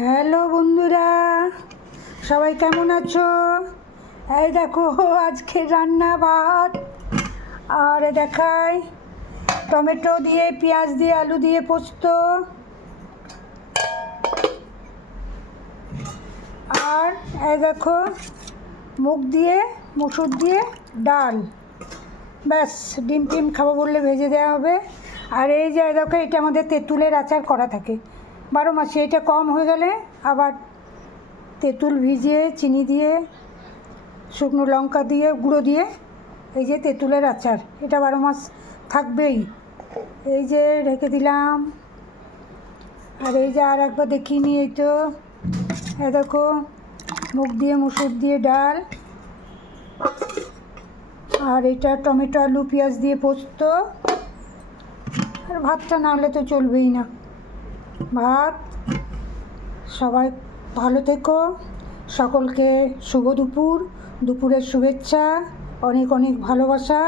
Hello বন্ধুরা, সবাই কেমন আছো? এই দেখো আজকে রান্না ভাত, আর দেখাই টমেটো দিয়ে পেঁয়াজ দিয়ে আলু দিয়ে পোস্ত, আর এই দেখো মুগ দিয়ে মুসুর দিয়ে ডাল। ব্যাস, ডিম টিম খাবো বললে ভেজে দেওয়া হবে। আর এই যে দেখো, এটা আমাদের তেঁতুলের আচার করা থাকে 12 মাসে। এটা কম হয়ে গেলে আবার তেঁতুল ভিজিয়ে চিনি দিয়ে শুকনো লঙ্কা দিয়ে গুঁড়ো দিয়ে এই যে তেঁতুলের আচার, এটা 12 মাস থাকবেই। এই যে রেখে দিলাম। আর এই যে আর একবার দেখিয়ে নিই, এই তো এ দেখো মুগ দিয়ে মুসুর দিয়ে ডাল, আর এটা টমেটো আলু পেঁয়াজ দিয়ে পোস্ত। আর ভাতটা না হলে তো চলবেই না, ভাত। সবাই ভালো থেকো, সকলকে শুভ দুপুর, দুপুরের শুভেচ্ছা, অনেক অনেক ভালোবাসা।